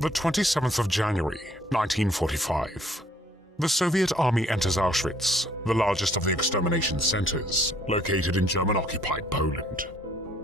The 27th of January, 1945. The Soviet army enters Auschwitz, the largest of the extermination centers, located in German-occupied Poland.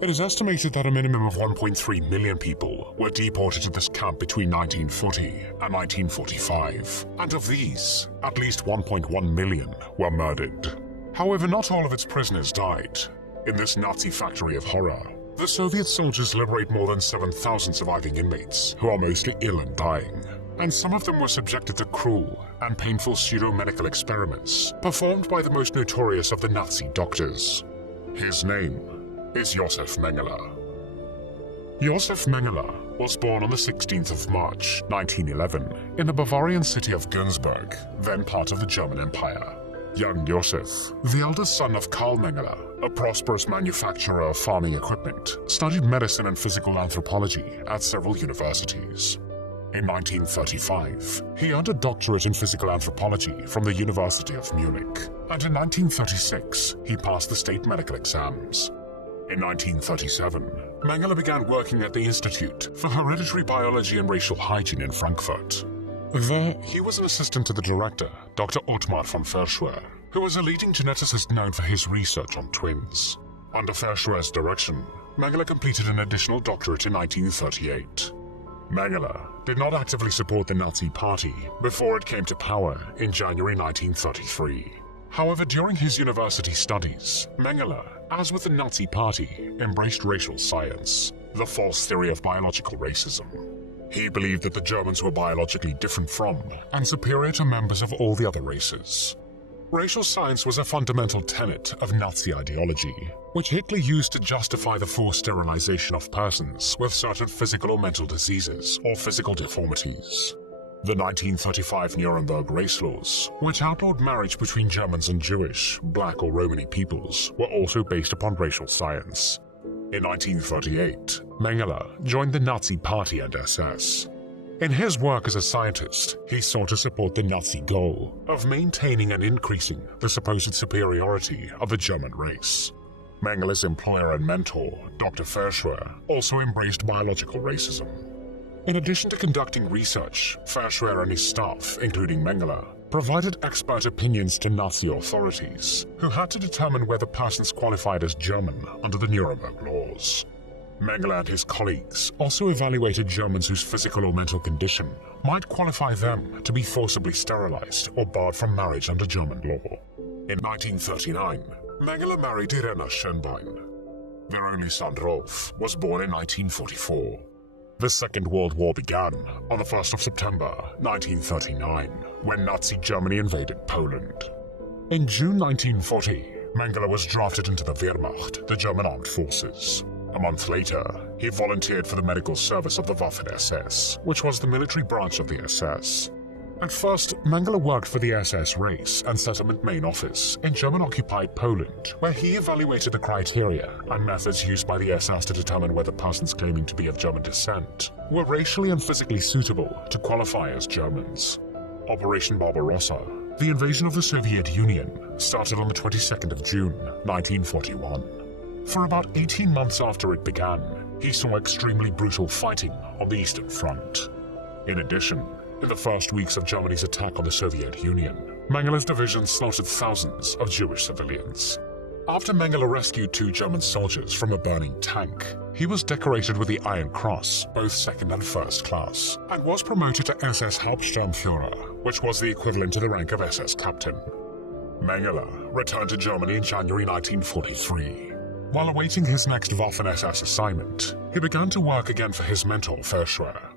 It is estimated that a minimum of 1.3 million people were deported to this camp between 1940 and 1945, and of these, at least 1.1 million were murdered. However, not all of its prisoners died. In this Nazi factory of horror, the Soviet soldiers liberate more than 7,000 surviving inmates who are mostly ill and dying, and some of them were subjected to cruel and painful pseudo-medical experiments performed by the most notorious of the Nazi doctors. His name is Josef Mengele. Josef Mengele was born on the 16th of March, 1911, in the Bavarian city of Günzburg, then part of the German Empire. Young Josef, the eldest son of Karl Mengele, a prosperous manufacturer of farming equipment, studied medicine and physical anthropology at several universities. In 1935, he earned a doctorate in physical anthropology from the University of Munich, and in 1936, he passed the state medical exams. In 1937, Mengele began working at the Institute for Hereditary Biology and Racial Hygiene in Frankfurt. There, he was an assistant to the director, Dr. Ottmar von Verschwer, who was a leading geneticist known for his research on twins. Under Verschwer's direction, Mengele completed an additional doctorate in 1938. Mengele did not actively support the Nazi Party before it came to power in January 1933. However, during his university studies, Mengele, as with the Nazi Party, embraced racial science, the false theory of biological racism. He believed that the Germans were biologically different from and superior to members of all the other races. Racial science was a fundamental tenet of Nazi ideology, which Hitler used to justify the forced sterilization of persons with certain physical or mental diseases or physical deformities. The 1935 Nuremberg race laws, which outlawed marriage between Germans and Jewish, Black or Romani peoples, were also based upon racial science. In 1938, Mengele joined the Nazi Party and SS. In his work as a scientist, he sought to support the Nazi goal of maintaining and increasing the supposed superiority of the German race. Mengele's employer and mentor, Dr. Verschwer, also embraced biological racism. In addition to conducting research, Verschwer and his staff, including Mengele, provided expert opinions to Nazi authorities, who had to determine whether persons qualified as German under the Nuremberg laws. Mengele and his colleagues also evaluated Germans whose physical or mental condition might qualify them to be forcibly sterilized or barred from marriage under German law. In 1939, Mengele married Irena Schönbein. Their only son Rolf was born in 1944. The Second World War began on the 1st of September 1939, when Nazi Germany invaded Poland. In June 1940, Mengele was drafted into the Wehrmacht, the German armed forces. A month later, he volunteered for the medical service of the Waffen-SS, which was the military branch of the SS. At first, Mengele worked for the SS Race and Settlement Main Office in German-occupied Poland, where he evaluated the criteria and methods used by the SS to determine whether persons claiming to be of German descent were racially and physically suitable to qualify as Germans. Operation Barbarossa, the invasion of the Soviet Union, started on the 22nd of June, 1941. For about 18 months after it began, he saw extremely brutal fighting on the Eastern Front. In addition, in the first weeks of Germany's attack on the Soviet Union, Mengele's division slaughtered thousands of Jewish civilians. After Mengele rescued 2 German soldiers from a burning tank, he was decorated with the Iron Cross, both second and first class, and was promoted to SS Hauptsturmführer, which was the equivalent to the rank of SS Captain. Mengele returned to Germany in January 1943. While awaiting his next Waffen-SS assignment, he began to work again for his mentor, Verschwer.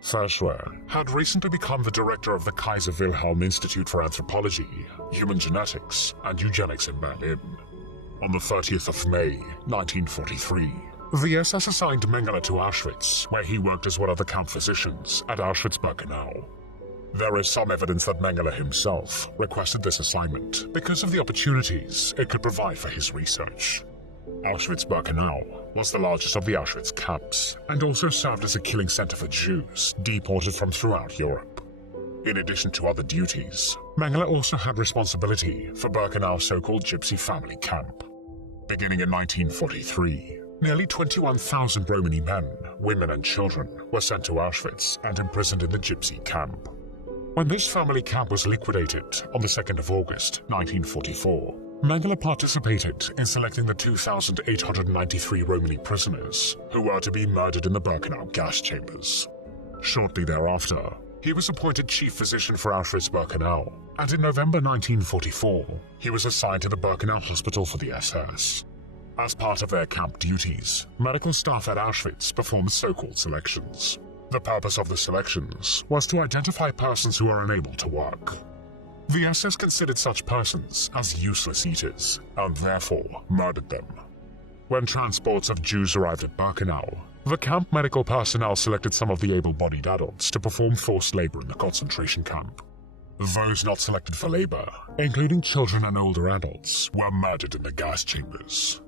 Verschwer had recently become the director of the Kaiser Wilhelm Institute for Anthropology, Human Genetics, and Eugenics in Berlin. On the 30th of May, 1943, the SS assigned Mengele to Auschwitz, where he worked as one of the camp physicians at Auschwitz-Birkenau. There is some evidence that Mengele himself requested this assignment because of the opportunities it could provide for his research. Auschwitz-Birkenau was the largest of the Auschwitz camps and also served as a killing center for Jews deported from throughout Europe. In addition to other duties, Mengele also had responsibility for Birkenau's so-called Gypsy family camp. Beginning in 1943, Nearly 21,000 Romani men, women and children were sent to Auschwitz and imprisoned in the Gypsy camp. When this family camp was liquidated on the 2nd of August 1944, Mengele participated in selecting the 2,893 Romani prisoners who were to be murdered in the Birkenau gas chambers. Shortly thereafter, he was appointed chief physician for Auschwitz-Birkenau, and in November 1944, he was assigned to the Birkenau Hospital for the SS. As part of their camp duties, medical staff at Auschwitz performed so-called selections. The purpose of the selections was to identify persons who are unable to work. The SS considered such persons as useless eaters, and therefore murdered them. When transports of Jews arrived at Birkenau, the camp medical personnel selected some of the able-bodied adults to perform forced labor in the concentration camp. Those not selected for labor, including children and older adults, were murdered in the gas chambers.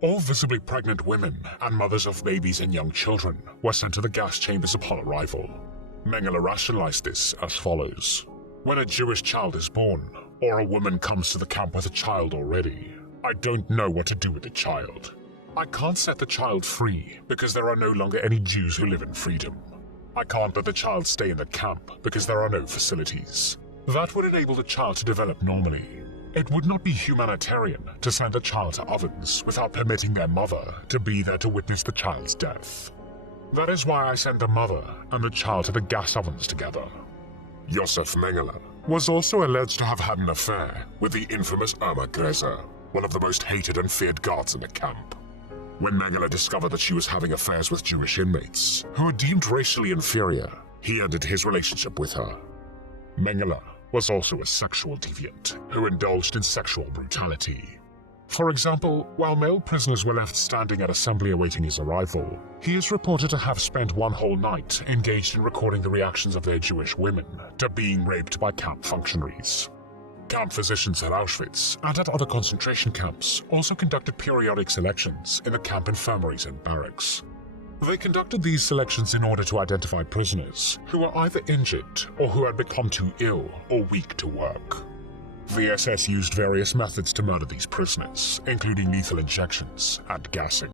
All visibly pregnant women and mothers of babies and young children were sent to the gas chambers upon arrival. Mengele rationalized this as follows. When a Jewish child is born, or a woman comes to the camp with a child already, I don't know what to do with the child. I can't set the child free because there are no longer any Jews who live in freedom. I can't let the child stay in the camp because there are no facilities. That would enable the child to develop normally. It would not be humanitarian to send the child to ovens without permitting their mother to be there to witness the child's death. That is why I send the mother and the child to the gas ovens together. Josef Mengele was also alleged to have had an affair with the infamous Irma Gräser, one of the most hated and feared guards in the camp. When Mengele discovered that she was having affairs with Jewish inmates, who were deemed racially inferior, he ended his relationship with her. Mengele was also a sexual deviant who indulged in sexual brutality. For example, while male prisoners were left standing at assembly awaiting his arrival, he is reported to have spent one whole night engaged in recording the reactions of their Jewish women to being raped by camp functionaries. Camp physicians at Auschwitz and at other concentration camps also conducted periodic selections in the camp infirmaries and barracks. They conducted these selections in order to identify prisoners who were either injured or who had become too ill or weak to work. The SS used various methods to murder these prisoners, including lethal injections and gassing.